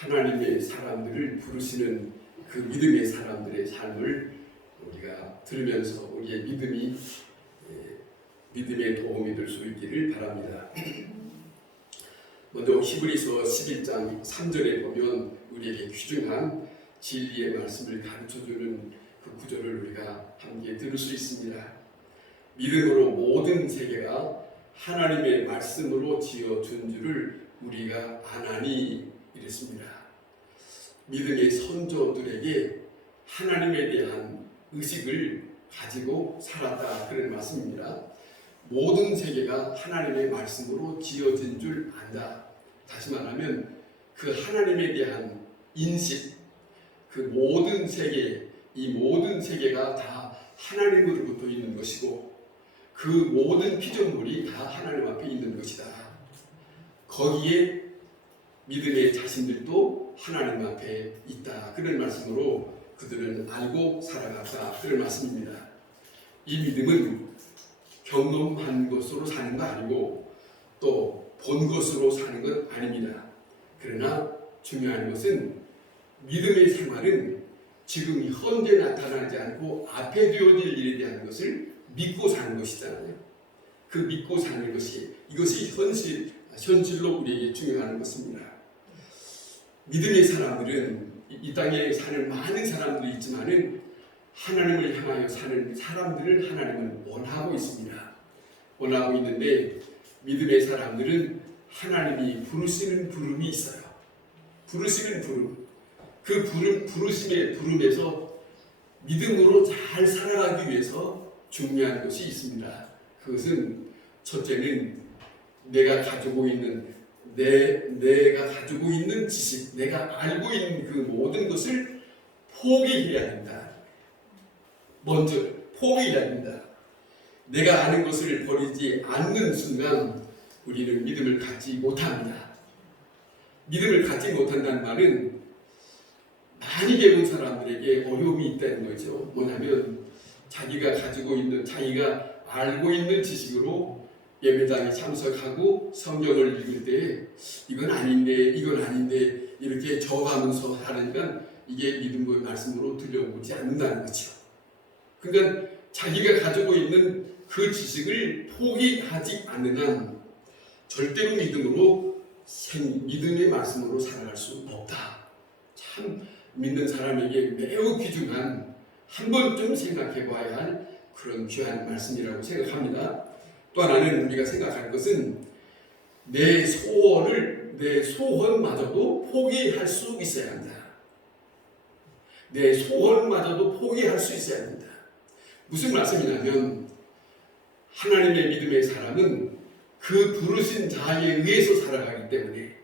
하나님의 사람들을 부르시는 그 믿음의 사람들의 삶을 우리가 들으면서 우리의 믿음에 도움이 될 수 있기를 바랍니다. 먼저 히브리서 11장 3절에 보면 우리에게 귀중한 진리의 말씀을 가르쳐주는 그 구절을 우리가 함께 들을 수 있습니다. 믿음으로 모든 세계가 하나님의 말씀으로 지어준 줄을 우리가 아나니 이랬습니다. 믿음의 선조들에게 하나님에 대한 의식을 가지고 살았다, 그런 말씀입니다. 모든 세계가 하나님의 말씀으로 지어진 줄 안다. 다시 말하면 그 하나님에 대한 인식, 그 모든 세계, 이 모든 세계가 다 하나님으로부터 있는 것이고 그 모든 피조물이 다 하나님 앞에 있는 것이다. 거기에 믿음의 자신들도 하나님 앞에 있다. 그런 말씀으로 그들은 알고 살아갔다. 그런 말씀입니다. 이 믿음은 경험한 것으로 사는 거 아니고 또 본 것으로 사는 것 아닙니다. 그러나 중요한 것은 믿음의 생활은 지금 현재 나타나지 않고 앞에 되어질 일에 대한 것을 믿고 사는 것이잖아요. 그 믿고 사는 것이, 이것이 현실로 우리에게 중요한 것입니다. 믿음의 사람들은 이 땅에 사는 많은 사람들이 있지만은 하나님을 향하여 사는 사람들을 하나님은 원하고 있습니다. 원하고 있는데 믿음의 사람들은 하나님이 부르시는 부름이 있어요. 부르시는 부름. 그 부르심의 부름에서 믿음으로 잘 살아가기 위해서 중요한 것이 있습니다. 그것은 첫째는 내가 가지고 있는 지식, 내가 알고 있는 그 모든 것을 포기해야 된다. 먼저 포기해야 된다. 내가 아는 것을 버리지 않는 순간 우리는 믿음을 갖지 못합니다. 믿음을 갖지 못한다는 말은 많이 배운 사람들에게 어려움이 있다는 거죠. 뭐냐면 자기가 알고 있는 지식으로 예배당에 참석하고 성경을 읽을 때 이건 아닌데 이렇게 적어가면서 하니까 이게 믿음의 말씀으로 들려오지 않는다는 거죠. 그러니까 자기가 가지고 있는 그 지식을 포기하지 않는 한 절대로 믿음의 말씀으로 살아갈 수 없다. 참 믿는 사람에게 매우 귀중한, 한 번쯤 생각해 봐야 할 그런 귀한 말씀이라고 생각합니다. 또 하나는 우리가 생각할 것은 내 소원마저도 포기할 수 있어야 한다. 내 소원마저도 포기할 수 있어야 한다. 무슨 말씀이냐면 하나님의 믿음의 사람은 그 부르신 자에 의해서 살아가기 때문에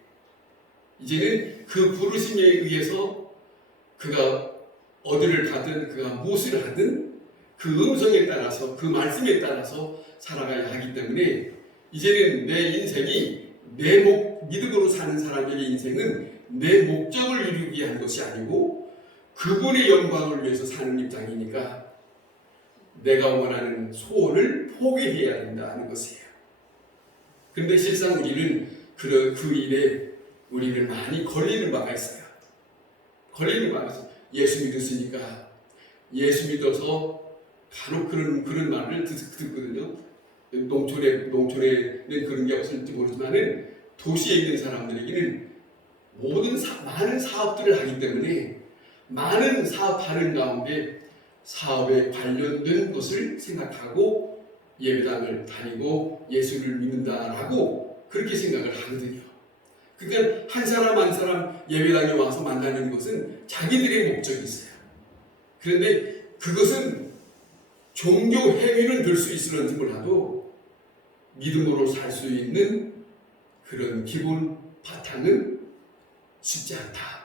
이제는 그 부르심에 의해서 그가 어디를 가든 그가 무엇을 하든 그 음성에 따라서, 그 말씀에 따라서 살아가야 하기 때문에 이제는 내 인생이 믿음으로 사는 사람의 인생은 내 목적을 이루기 위한 것이 아니고 그분의 영광을 위해서 사는 입장이니까 내가 원하는 소원을 포기해야 된다는 것이에요. 그런데 실상 우리는 그 일에 우리는 많이 걸리는 바가 있어요. 예수 믿었으니까, 예수 믿어서 간혹 그런 말을 듣거든요. 농촌에는 그런 게 없을지 모르지만은 도시에 있는 사람들에게는 많은 사업들을 하기 때문에 많은 사업하는 가운데 사업에 관련된 것을 생각하고 예배당을 다니고 예수를 믿는다라고 그렇게 생각을 하거든요. 그러니까 한 사람 예배당에 와서 만나는 것은 자기들의 목적이 있어요. 그런데 그것은 종교 행위는 될 수 있을런지 몰라도 믿음으로 살 수 있는 그런 기본 바탕은 쉽지 않다.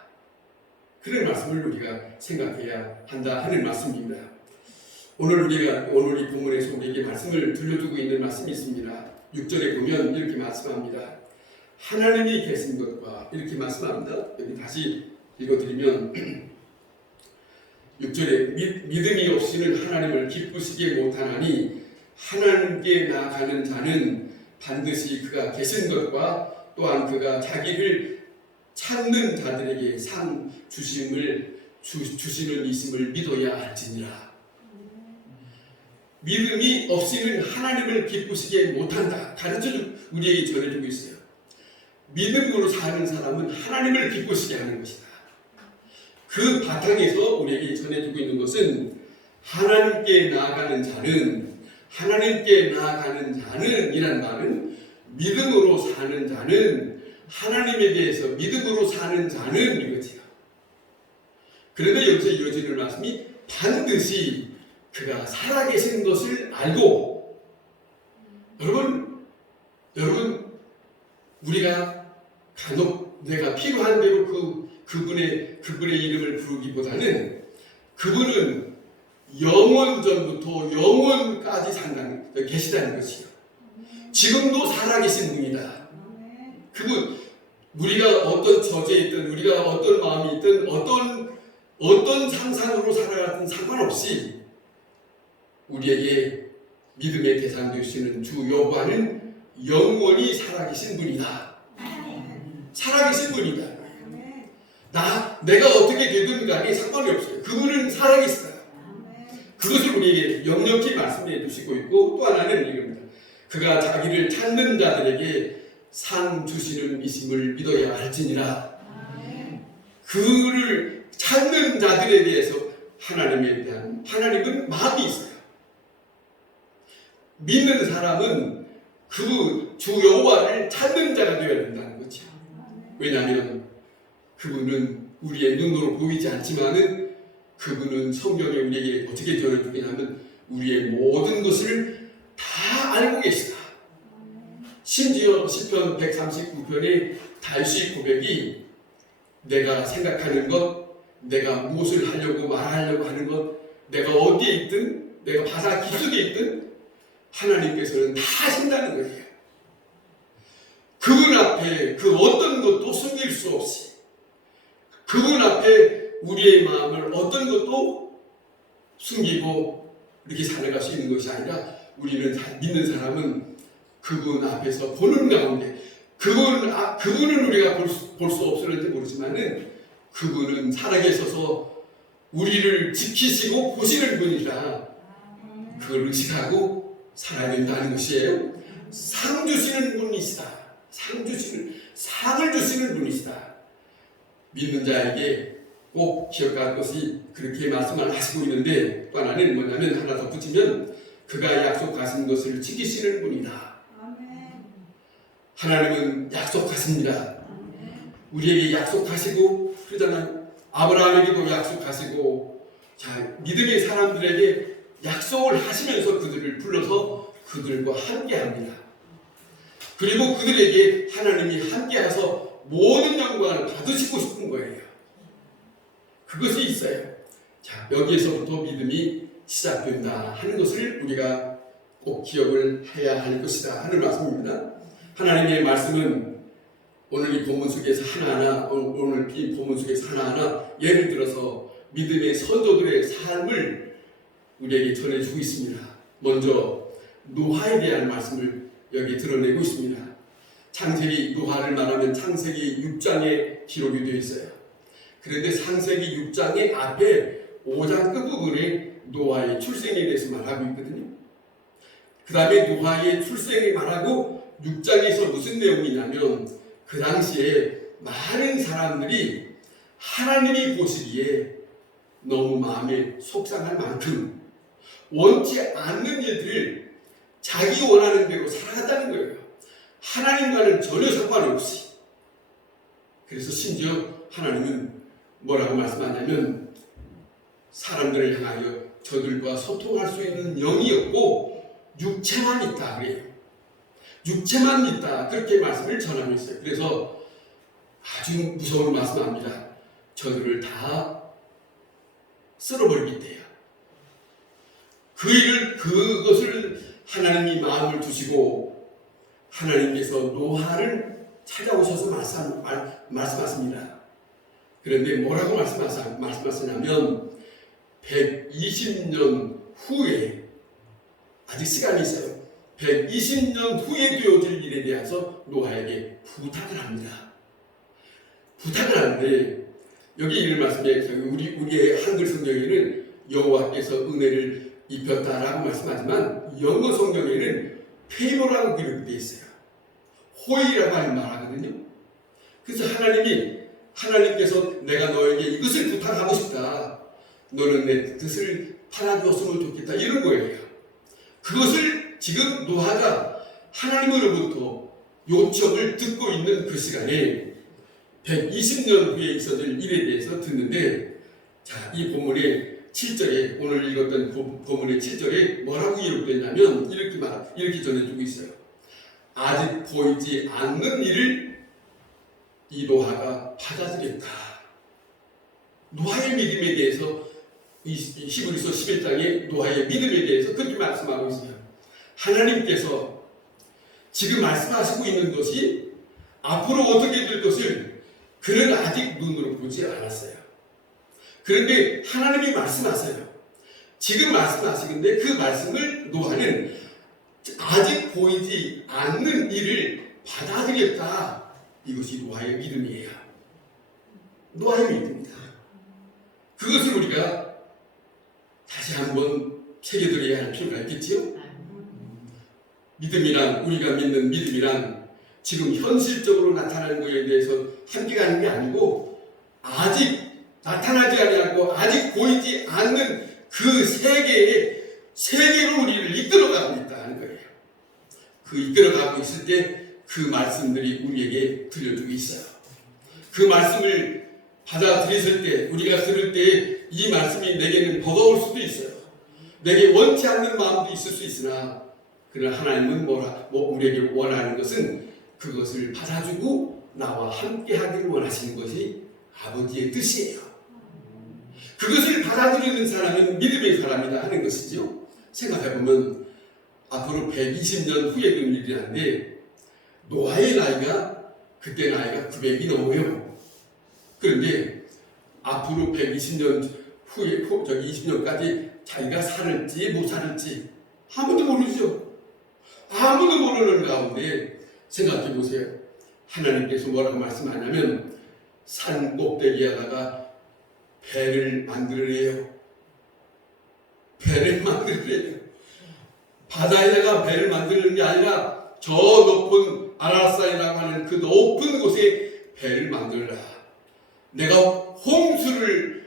그런 말씀을 우리가 생각해야 한다 하는 말씀입니다. 오늘 이 본문에서 우리에게 말씀을 들려주고 있는 말씀이 있습니다. 6절에 보면 이렇게 말씀합니다. 하나님이 계신 것과 이렇게 말씀합니다. 여기 다시 읽어드리면 6절에 믿음이 없이는 하나님을 기쁘시게 못하나니 하나님께 나아가는 자는 반드시 그가 계신 것과 또한 그가 자기를 찾는 자들에게 상 주시는 이심을 믿어야 할지니라. 믿음이 없이는 하나님을 기쁘시게 못한다. 우리에게 전해주고 있어요. 믿음으로 사는 사람은 하나님을 기쁘시게 하는 것이다. 그 바탕에서 우리에게 전해주고 있는 것은 하나님께 나아가는 자는 이란 말은 믿음으로 사는 자는 하나님에 대해서 믿음으로 사는 자는 이거지요. 그런데 여기서 이어지는 말씀이 반드시 그가 살아계신 것을 알고, 여러분 우리가 간혹 내가 필요한 대로 그분의 이름을 부르기보다는 그분은 영원 전부터 영원까지 계시다는 것이요. 지금도 살아계신 분이다. 그분, 우리가 어떤 처지에 있든, 우리가 어떤 마음이 있든, 어떤 상상으로 살아가든 상관없이 우리에게 믿음의 대상 되시는 주 여호와는 영원히 살아계신 분이다. 살아계신 분이다. 내가 어떻게 되든 간에 상관이 없어요. 그분은 살아계시다. 그것을 우리에게 역력히 말씀해 주시고 있고, 또 하나는 이겁니다. 그가 자기를 찾는 자들에게 상 주시는 이심을 믿어야 할지니라. 그를 찾는 자들에 대해서 하나님은 마음이 있어요. 믿는 사람은 그 주 여호와를 찾는 자가 되어야 된다는 거죠. 왜냐하면 그분은 우리의 눈으로 보이지 않지만은 그분은 성경에 우리에게 어떻게 전해주냐면 우리의 모든 것을 다 알고 계시다. 심지어 시편 139편의 다윗의 고백이 내가 생각하는 것, 내가 무엇을 하려고 말하려고 하는 것, 내가 어디에 있든, 내가 바다 깊숙이 있든 하나님께서는 다 아신다는 거예요. 그분 앞에 그 어떤 것도 숨길 수 없이, 그분 앞에 우리의 마음을 어떤 것도 숨기고 이렇게 살아갈 수 있는 것이 아니라, 우리는 믿는 사람은 그분 앞에서 보는 가운데, 그분은 우리가 볼 수 없을지 모르지만은 그분은 살아계셔서 우리를 지키시고 보시는 분이라 그걸 의식하고 살아야 된다는 것이에요. 상 주시는 분이시다. 상을 주시는 분이시다. 믿는 자에게 꼭 기억할 것이 그렇게 말씀을 하시고 있는데, 또 하나는 뭐냐면, 하나 덧붙이면 그가 약속하신 것을 지키시는 분이다. 하나님은 약속하십니다. 우리에게 약속하시고, 그러잖아요. 아브라함에게도 약속하시고, 믿음의 사람들에게 약속을 하시면서 그들을 불러서 그들과 함께합니다. 그리고 그들에게 하나님이 함께하셔서 모든 영광을 받으시고 싶은 거예요. 그것이 있어요. 여기에서부터 믿음이 시작된다 하는 것을 우리가 꼭 기억을 해야 할 것이다 하는 말씀입니다. 하나님의 말씀은 오늘 이 본문 속에서 하나하나 예를 들어서 믿음의 선조들의 삶을 우리에게 전해주고 있습니다. 먼저 노아에 대한 말씀을 여기 드러내고 있습니다. 노아를 말하면 창세기 6장에 기록이 되어 있어요. 그런데 창세기 6장의 앞에 5장 끝부분에 노아의 출생에 대해서 말하고 있거든요. 그 다음에 노아의 출생을 말하고 6장에서 무슨 내용이냐면, 그 당시에 많은 사람들이 하나님이 보시기에 너무 마음에 속상할 만큼 원치 않는 일들을 자기 원하는 대로 살아갔다는 거예요. 하나님과는 전혀 상관없이. 그래서 심지어 하나님은 뭐라고 말씀하냐면, 사람들을 향하여 저들과 소통할 수 있는 영이 없고 육체만 있다 그래요. 육체만 있다, 그렇게 말씀을 전하고 있어요. 그래서 아주 무서운 말씀합니다. 저들을 다 쓸어버리겠대요. 그것을 하나님이 마음을 두시고 하나님께서 노아를 찾아오셔서 말씀하십니다. 그런데 뭐라고 말씀하시냐면 120년 후에, 아직 시간이 있어요. 120년 후에 되어질 일에 대해서 노아에게 부탁을 합니다. 부탁을 하는데 여기 이런 말씀에 우리의 한글 성경에는 여호와께서 은혜를 입혔다라고 말씀하지만 영어 성경에는 페이버라고 기록되어 있어요. 호의라고 하는 말하거든요. 그래서 하나님께서 내가 너에게 이것을 부탁하고 싶다. 너는 내 뜻을 받아줬으면 좋겠다. 이런 거예요. 그것을 지금 노아가 하나님으로부터 요청을 듣고 있는 그 시간에 120년 후에 있어질 일에 대해서 듣는데, 자, 이 본문의 7절에, 오늘 읽었던 본문의 7절에 뭐라고 기록됐냐면 이렇게 전해주고 있어요. 아직 보이지 않는 일을 이 노아가 받아들였다. 노아의 믿음에 대해서 이 히브리서 11장의 노아의 믿음에 대해서 그렇게 말씀하고 있어요. 하나님께서 지금 말씀하시고 있는 것이 앞으로 어떻게 될 것을 그는 아직 눈으로 보지 않았어요. 그런데 하나님이 말씀하세요. 지금 말씀하시는데 그 말씀을 노아는 아직 보이지 않는 일을 받아들였다. 이것이 노아의 믿음이에요. 노아의 믿음이다. 그것을 우리가 다시 한번 새겨들어야 할 필요가 있겠지요? 믿음이란, 우리가 믿는 믿음이란 지금 현실적으로 나타나는 것에 대해서 한계가 있는 게 아니고 아직 나타나지 아니하고 아직 보이지 않는 그 세계로 우리를 이끌어가고 있다는 거예요. 그 이끌어가고 있을 때 그 말씀들이 우리에게 들려주고 있어요. 그 말씀을 받아들였을 때, 우리가 들을 때 이 말씀이 내게는 버거울 수도 있어요. 내게 원치 않는 마음도 있을 수 있으나, 그러나 하나님은 우리에게 원하는 것은 그것을 받아주고 나와 함께 하기를 원하시는 것이 아버지의 뜻이에요. 그것을 받아들이는 사람은 믿음의 사람이다 하는 것이죠. 생각해보면 앞으로 120년 후에 된 일이란데 노아의 나이가 그때 나이가 900이 넘어요. 그런데 앞으로 120년 후에 20년까지 자기가 살을지 못 살을지 아무도 모르죠. 아무도 모르는 가운데 생각해 보세요. 하나님께서 뭐라고 말씀하냐면 산 꼭대기에다가 배를 만들으래요. 배를 만들으래요. 바다에다가 배를 만드는 게 아니라 저 높은 아라사이라고 하는 그 높은 곳에 배를 만들라. 내가 홍수를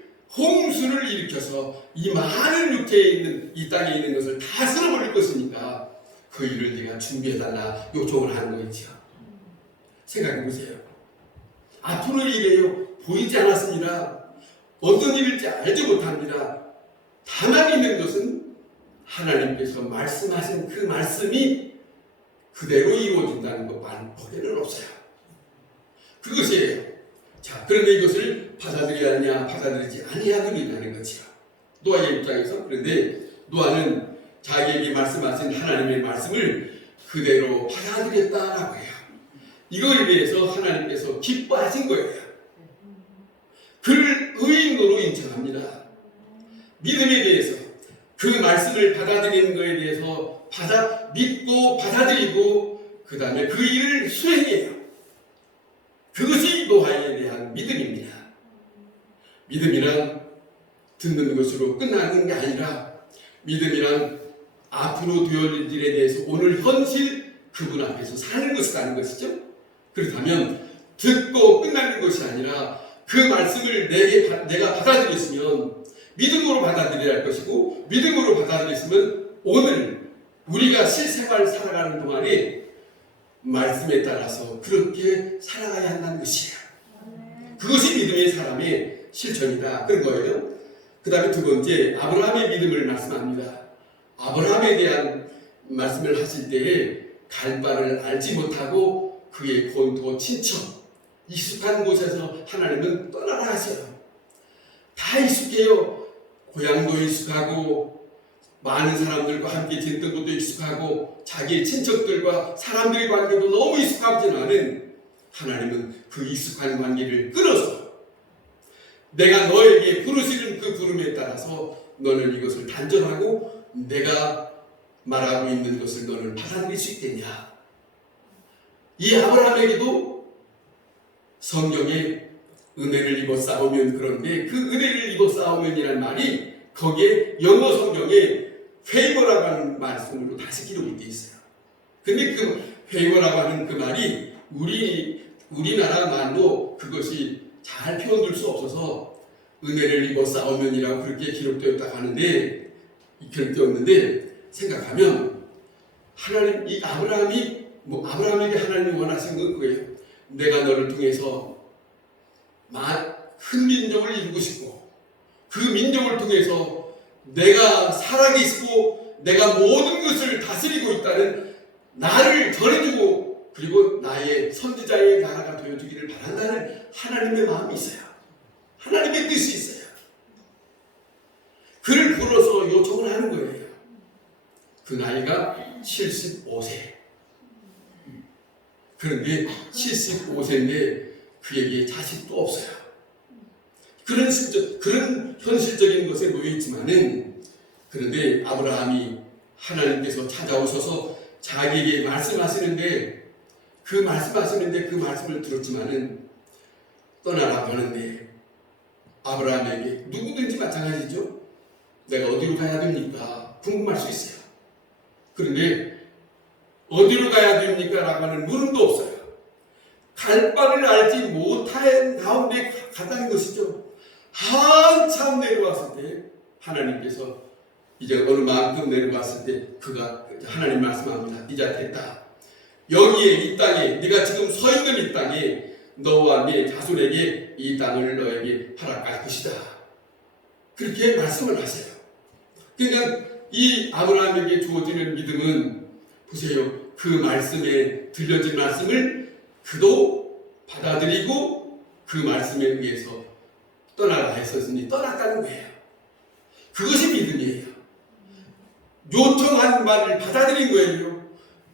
일으켜서 이 많은 육체에 있는 이 땅에 있는 것을 다 쓸어버릴 것이니까 그 일을 네가 준비해달라 요청을 하는 거겠죠. 생각해보세요. 앞으로 일이에요. 보이지 않았습니다. 어떤 일일지 알지 못합니다. 다만 있는 것은 하나님께서 말씀하신 그 말씀이 그대로 이루어진다는 것만 밖에는 없어요. 그것이에요. 자, 그런데 이것을 받아들여야 하느냐 받아들이지 아니하느냐는 거지요. 노아의 입장에서. 그런데 노아는 자기에게 말씀하신 하나님의 말씀을 그대로 받아들였다라고 해요. 이거에 대해서 하나님께서 기뻐하신 거예요. 그를 의인으로 인정합니다. 믿음에 대해서 그 말씀을 받아들이는 것에 대해서 믿고 받아들이고 그 다음에 그 일을 수행해요. 그것이 노아에 대한 믿음입니다. 믿음이란 듣는 것으로 끝나는 게 아니라 믿음이란 앞으로 되어질 일에 대해서 오늘 현실 그분 앞에서 사는 것이라는 것이죠. 그렇다면 듣고 끝나는 것이 아니라 그 말씀을 내가 받아들였으면 믿음으로 받아들여야 할 것이고 믿음으로 받아들였으면 오늘 우리가 실생활 살아가는 동안에 말씀에 따라서 그렇게 살아가야 한다는 것이에요. 그것이 믿음의 사람의 실천이다. 그런 거예요. 그 다음에 두 번째, 아브라함의 믿음을 말씀합니다. 아브라함에 대한 말씀을 하실 때에 갈 바를 알지 못하고 그의 본토 친척 익숙한 곳에서 하나님은 떠나라 하세요. 다 익숙해요. 고향도 익숙하고 많은 사람들과 함께 지냈던 것도 익숙하고 자기의 친척들과 사람들의 관계도 너무 익숙하지만은 하나님은 그 익숙한 관계를 끊어서 내가 너에게 부르시는 그 부름에 따라서 너는 이것을 단절하고 내가 말하고 있는 것을 너는 받아들일 수 있겠냐. 이 아브라함에게도 성경에 은혜를 입어 싸우면, 그런데 그 은혜를 입어 싸우면이라는 말이 거기에 영어 성경에 favor라고 하는 말씀으로 다시 기록이 되어 있어요. 근데 그 favor라고 하는 그 말이 우리나라 말로 그것이 잘 표현될 수 없어서 은혜를 입어 싸우면이라고 그렇게 기록되었다고 하는데, 기록되었는데, 생각하면 하나님, 이 아브라함에게 하나님이 원하신 건 그거예요. 내가 너를 통해서 큰 민족을 이루고 싶고, 그 민족을 통해서 내가 살아계시고 내가 모든 것을 다스리고 있다는 나를 전해주고, 그리고 나의 선지자의 나라가 되어주기를 바란다는 하나님의 마음이 있어요. 하나님의 뜻이 있어요. 그를 불러서 요청을 하는 거예요. 그 나이가 75세. 그런데 75세인데 그에게 자식도 없어요. 그런 현실적인 것에 놓여있지만은, 그런데 아브라함이 하나님께서 찾아오셔서 자기에게 말씀하시는데, 그 말씀을 들었지만은 떠나라고 하는데, 아브라함에게 누구든지 마찬가지죠. 내가 어디로 가야 됩니까? 궁금할 수 있어요. 그런데 어디로 가야 됩니까? 라고 하는 물음도 없어요. 갈 바를 알지 못한 가운데 갔다는 것이죠. 한참 내려왔을 때 하나님께서 이제 어느 만큼 내려왔을 때 하나님 말씀합니다. 이제 됐다. 여기에 이 땅에, 네가 지금 서 있는 이 땅에 너와 네 자손에게 이 땅을 너에게 허락할 것이다. 그렇게 말씀을 하세요. 그러니까 이 아브라함에게 주어지는 믿음은, 보세요. 그 말씀에 들려진 말씀을 그도 받아들이고 그 말씀에 의해서 떠나라 했었으니 떠났다는 거예요. 그것이 믿음이에요. 요청한 말을 받아들인 거예요.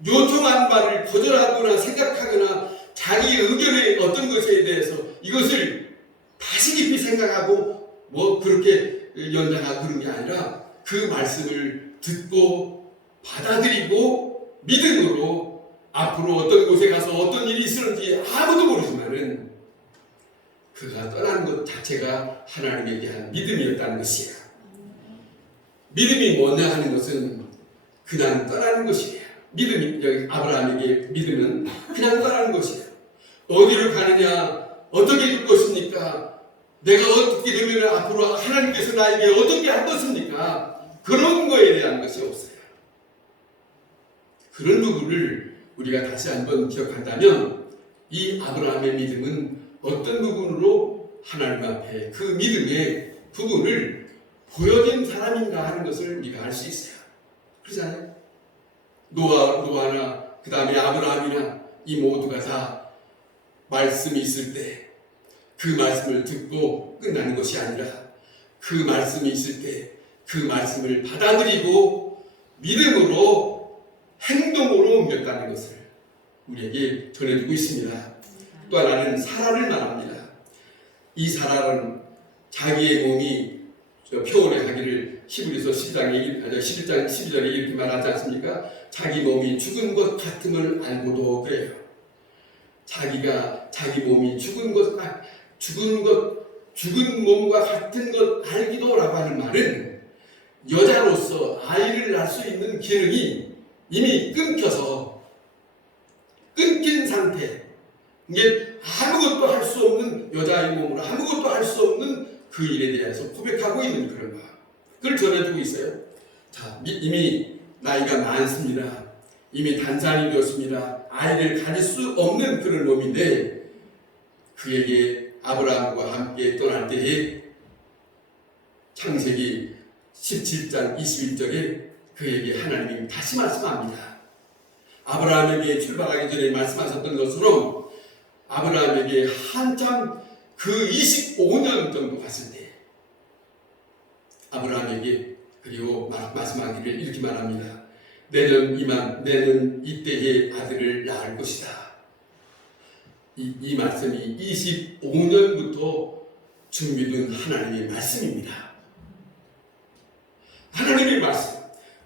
요청한 말을 거절하거나 생각하거나 자기 의견의 어떤 것에 대해서 이것을 다시 깊이 생각하고 그렇게 연장하고 그런 게 아니라, 그 말씀을 듣고 받아들이고 믿음으로 앞으로 어떤 곳에 가서 어떤 일이 있을지 아무도 모르지만은 그가 떠나는 것 자체가 하나님에 대한 믿음이었다는 것이에요. 믿음이 뭐냐 하는 것은 그냥 떠나는 것이에요. 여기 아브라함에게 믿음은 그냥 떠나는 것이에요. 어디로 가느냐, 어떻게 될 것입니까? 내가 어떻게 되면 앞으로 하나님께서 나에게 어떻게 할 것입니까? 그런 거에 대한 것이 없어요. 그런 부분을 우리가 다시 한번 기억한다면, 이 아브라함의 믿음은 어떤 부분으로 하나님 앞에 그 믿음의 부분을 보여준 사람인가 하는 것을 우리가 알 수 있어요. 그렇잖아요. 노아나 그 다음에 아브라함이나 이 모두가 다 말씀이 있을 때 그 말씀을 듣고 끝나는 것이 아니라, 그 말씀이 있을 때 그 말씀을 받아들이고 믿음으로 행동으로 옮겼다는 것을 우리에게 전해주고 있습니다. 또 하나는 사라를 말합니다. 이 사라는 자기의 몸이 표현해 하기를 히브리서 11장 12절에 이렇게 말하지 않습니까? 자기 몸이 죽은 것 같음을 알고도 그래요. 자기 몸이 죽은 몸과 같은 것 알기도라고 하는 말은, 여자로서 아이를 낳을 수 있는 기능이 이미 끊긴 상태, 이게 아무것도 할 수 없는 여자의 몸으로 아무것도 할 수 없는 그 일에 대해서 고백하고 있는 그런 말, 그걸 전해주고 있어요. 자, 이미 나이가 많습니다. 이미 단산이 되었습니다. 아이를 가질 수 없는 그런 몸인데, 그에게 아브라함과 함께 떠날 때에 창세기 17장 21절에 그에게 하나님이 다시 말씀합니다. 아브라함에게 출발하기 전에 말씀하셨던 것처럼, 아브라함에게 한참 그 25년 정도 갔을 때 아브라함에게 그리고 말씀하기를 이렇게 말합니다. 내는 이때에 아들을 낳을 것이다. 이 말씀이 25년부터 준비된 하나님의 말씀입니다. 하나님의 말씀.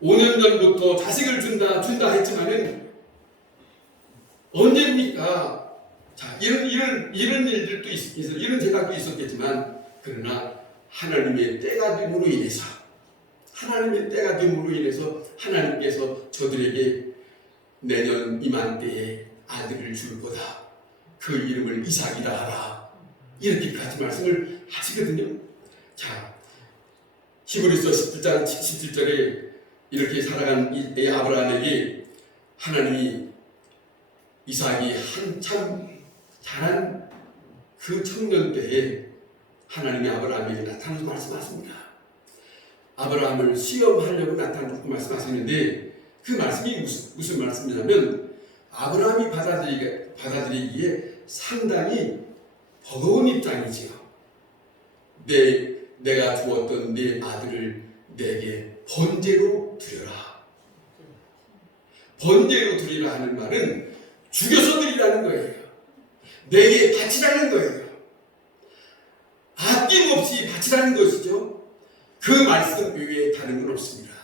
5년 전부터 자식을 준다 했지만은 언제입니까? 자, 이런 일들도 이런 제각도 있었겠지만, 그러나 하나님의 때가 됨으로 인해서 하나님께서 저들에게 내년 이맘때에 아들을 줄 거다. 그 이름을 이삭이라 하라. 이렇게까지 말씀을 하시거든요. 자, 히브리서 17장 17절에 이렇게 살아간 이 아브라함에게 하나님이 이삭이 한참 자란 그 청년 때에 하나님이 아브라함에게 나타나서 말씀하십니다. 아브라함을 시험하려고 나타나서 말씀하시는데, 그 말씀이 무슨 말씀이냐면, 아브라함이 받아들이기에 상당히 버거운 입장이지요. 내가 주었던 내 아들을 내게 번제로 드려라. 번제로 드리라 하는 말은 죽여서 드리라는 거예요. 내게 바치라는 거예요. 아낌없이 바치라는 것이죠. 그 말씀 외에 다른 건 없습니다.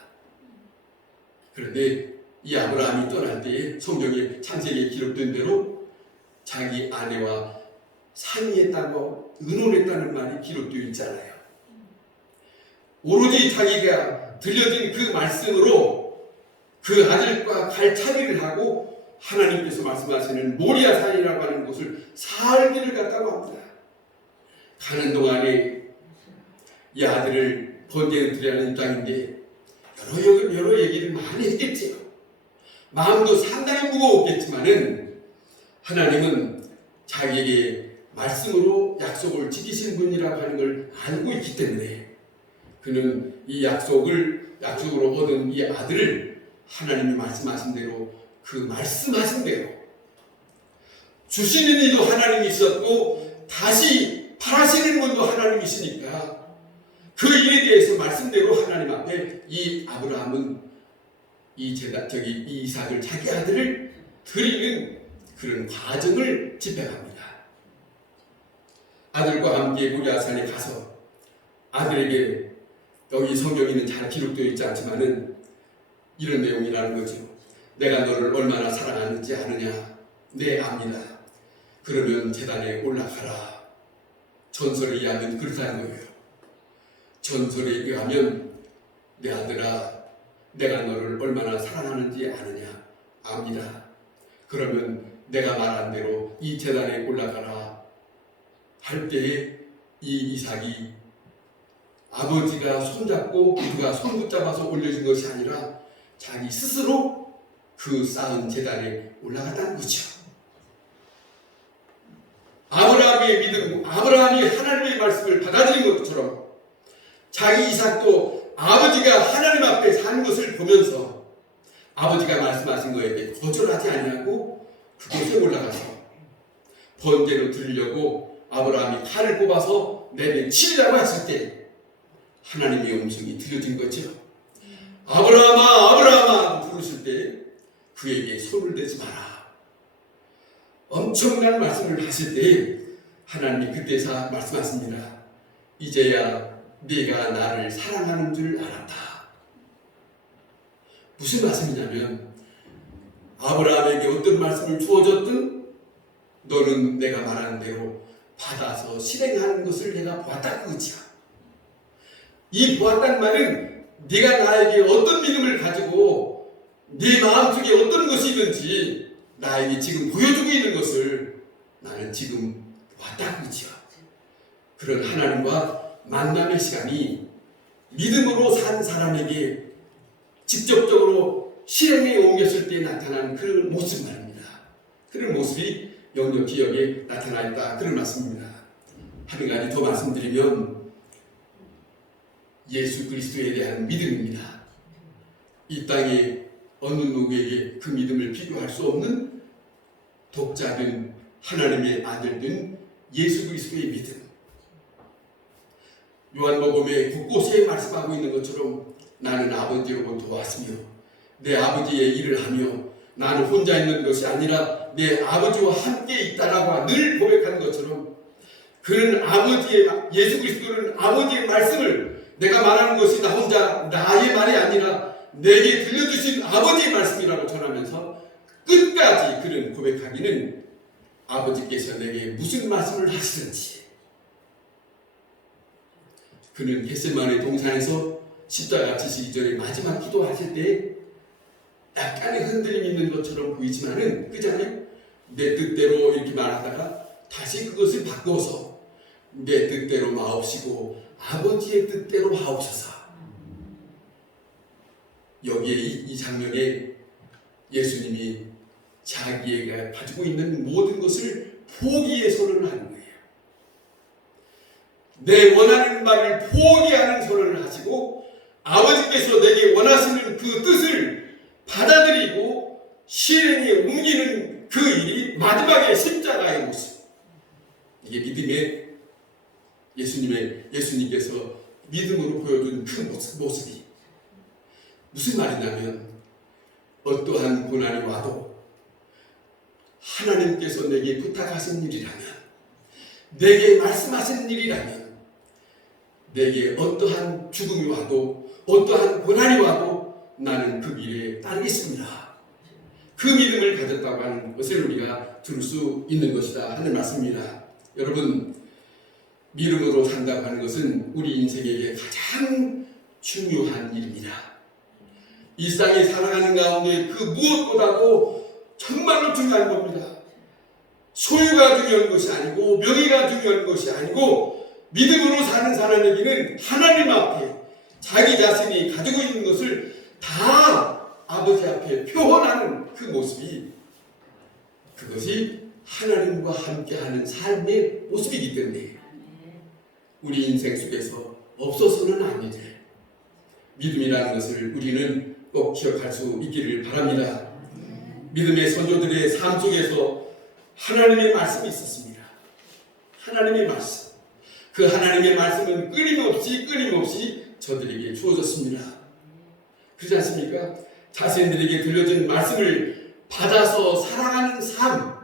그런데 이 아브라함이 떠날 때에 성경에 창세기에 기록된 대로 자기 아내와 상의했다고 의논했다는 말이 기록되어 있잖아요. 오로지 자기가 들려진 그 말씀으로 그 아들과 갈 차례를 하고 하나님께서 말씀하시는 모리아 산이라고 하는 곳을 살기를 갔다고 합니다. 가는 동안에 이 아들을 번제로 드리라는 입장인데 여러 얘기를 많이 했겠지요. 마음도 상당히 무거웠겠지만은 하나님은 자기에게 말씀으로 약속을 지키신 분이라고 하는 걸 알고 있기 때문에 그는 이 약속으로 얻은 이 아들을 하나님이 말씀하신 대로 그 말씀하신 대로 주시는 이도 하나님이 있었고 다시 팔하시는 분도 하나님이시니까 그 일에 대해서 말씀대로 하나님 앞에 이 아브라함은 이 이삭을 자기 아들을 드리는 그런 과정을 집행합니다. 아들과 함께 모리아산에 가서 아들에게 여기 성경에는 잘 기록되어 있지 않지만은 이런 내용이라는 거죠. 내가 너를 얼마나 사랑하는지 아느냐? 네, 압니다. 그러면 제단에 올라가라. 전설에 의하면 그렇다는 거예요. 전설에 의하면 내 아들아, 내가 너를 얼마나 사랑하는지 아느냐? 압니다. 그러면 내가 말한 대로 이 제단에 올라가라 할 때에 이 이삭이 아버지가 손잡고 누가 손 붙잡아서 올려준 것이 아니라 자기 스스로 그 쌓은 제단에 올라갔다는 거죠. 아브라함의 믿음, 아브라함이 하나님의 말씀을 받아들인 것처럼 자기 이삭도 아버지가 하나님 앞에 산 것을 보면서 아버지가 말씀하신 거에 대해 거절하지 아니하고 그곳에 올라가서 번제로 드리려고 아브라함이 칼을 뽑아서 내게 치려고 했을 때 하나님의 음성이 들려진 거죠. 아브라함아, 아브라함아 부르실 때 그에게 손을 대지 마라. 엄청난 말씀을 하실 때 하나님이 그때서 말씀하십니다. 이제야 네가 나를 사랑하는 줄 알았다. 무슨 말씀이냐면 아브라함에게 어떤 말씀을 주어졌든 너는 내가 말하는 대로 받아서 실행하는 것을 내가 보았다 그거지요. 이 보았다는 말은 네가 나에게 어떤 믿음을 가지고 네 마음속에 어떤 것이 있는지 나에게 지금 보여주고 있는 것을 나는 지금 보았다 그거지요. 그런 하나님과 만남의 시간이 믿음으로 산 사람에게 직접적으로 실행에 옮겼을 때 나타난 그런 모습 말입니다. 그런 모습이 영적 기억에 나타나 있다. 그런 말씀입니다. 한 가지 더 말씀드리면 예수 그리스도에 대한 믿음입니다. 이 땅에 어느 누구에게 그 믿음을 비교할 수 없는 독자된 하나님의 아들된 예수 그리스도의 믿음. 요한복음에 곳곳에 말씀하고 있는 것처럼 나는 아버지로부터 왔으며 내 아버지의 일을 하며 나는 혼자 있는 것이 아니라 내 아버지와 함께 있다라고 늘 고백하는 것처럼 그는 예수 그리스도는 아버지의 말씀을 내가 말하는 것이 나 혼자 나의 말이 아니라 내게 들려주신 아버지의 말씀이라고 전하면서 끝까지 그는 고백하기는 아버지께서 내게 무슨 말씀을 하시든지, 그는 겟세마네 동산에서 십자가 지시기 전에 마지막 기도하실 때 약간의 흔들림 있는 것처럼 보이지만은, 그잖아요. 내 뜻대로 이렇게 말하다가 다시 그것을 바꿔서 내 뜻대로 마옵시고 아버지의 뜻대로 하옵소서. 여기에 이 장면에 예수님이 자기가 가지고 있는 모든 것을 포기의 선언을 하는 거예요. 내 원하는 바를 포기하는 선언을 하시고 아버지께서 내게 원하시는 그 뜻을 받아들이고 실행에 옮기는 그 일이 마지막에 십자가의 모습. 이게 믿음의 예수님께서 믿음으로 보여준 그 모습이 무슨 말이냐면, 어떠한 고난이 와도 하나님께서 내게 부탁하신 일이라면, 내게 말씀하신 일이라면, 내게 어떠한 죽음이 와도 어떠한 고난이 와도 나는 그 길에 따르겠습니다. 그 믿음을 가졌다고 하는 것을 우리가 들을 수 있는 것이다 하는 말씀입니다. 여러분, 믿음으로 산다고 하는 것은 우리 인생에게 가장 중요한 일입니다. 일상에 살아가는 가운데 그 무엇보다도 정말로 중요한 겁니다. 소유가 중요한 것이 아니고 명예가 중요한 것이 아니고, 믿음으로 사는 사람에게는 하나님 앞에 자기 자신이 가지고 있는 것을 다 아버지 앞에 표현하는 그 모습이, 그것이 하나님과 함께하는 삶의 모습이기 때문에 우리 인생 속에서 없어서는 안 될 믿음이라는 것을 우리는 꼭 기억할 수 있기를 바랍니다. 믿음의 선조들의 삶 속에서 하나님의 말씀이 있었습니다. 하나님의 말씀. 그 하나님의 말씀은 끊임없이 저들에게 주어졌습니다. 그렇지 않습니까? 자신들에게 들려진 말씀을 받아서 살아가는 삶,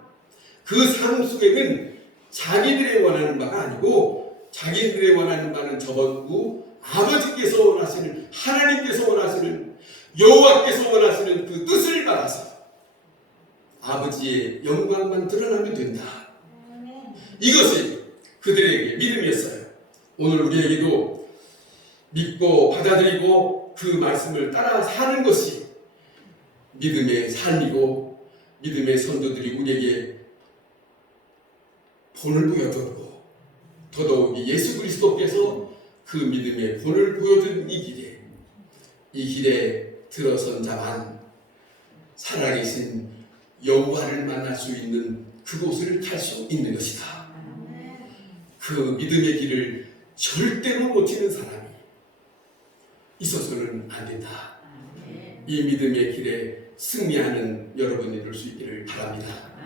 그 삶 속에는 자기들의 원하는 바가 아니고 자기들의 원하는 바는 접었고 아버지께서 원하시는, 하나님께서 원하시는, 여호와께서 원하시는 그 뜻을 받아서 아버지의 영광만 드러나면 된다. 이것이 그들에게 믿음이었어요. 오늘 우리에게도 믿고 받아들이고 그 말씀을 따라 사는 것이 믿음의 삶이고, 믿음의 선도들이 우리에게 본을 보여줬고, 더더욱이 예수 그리스도께서 그 믿음의 본을 보여준 이 길에 들어선 자만 살아계신 여호와를 만날 수 있는 그곳을 갈 수 있는 것이다. 그 믿음의 길을 절대로 놓치는 사람이 있어서는 안 된다. 이 믿음의 길에 승리하는 여러분이 될 수 있기를 바랍니다.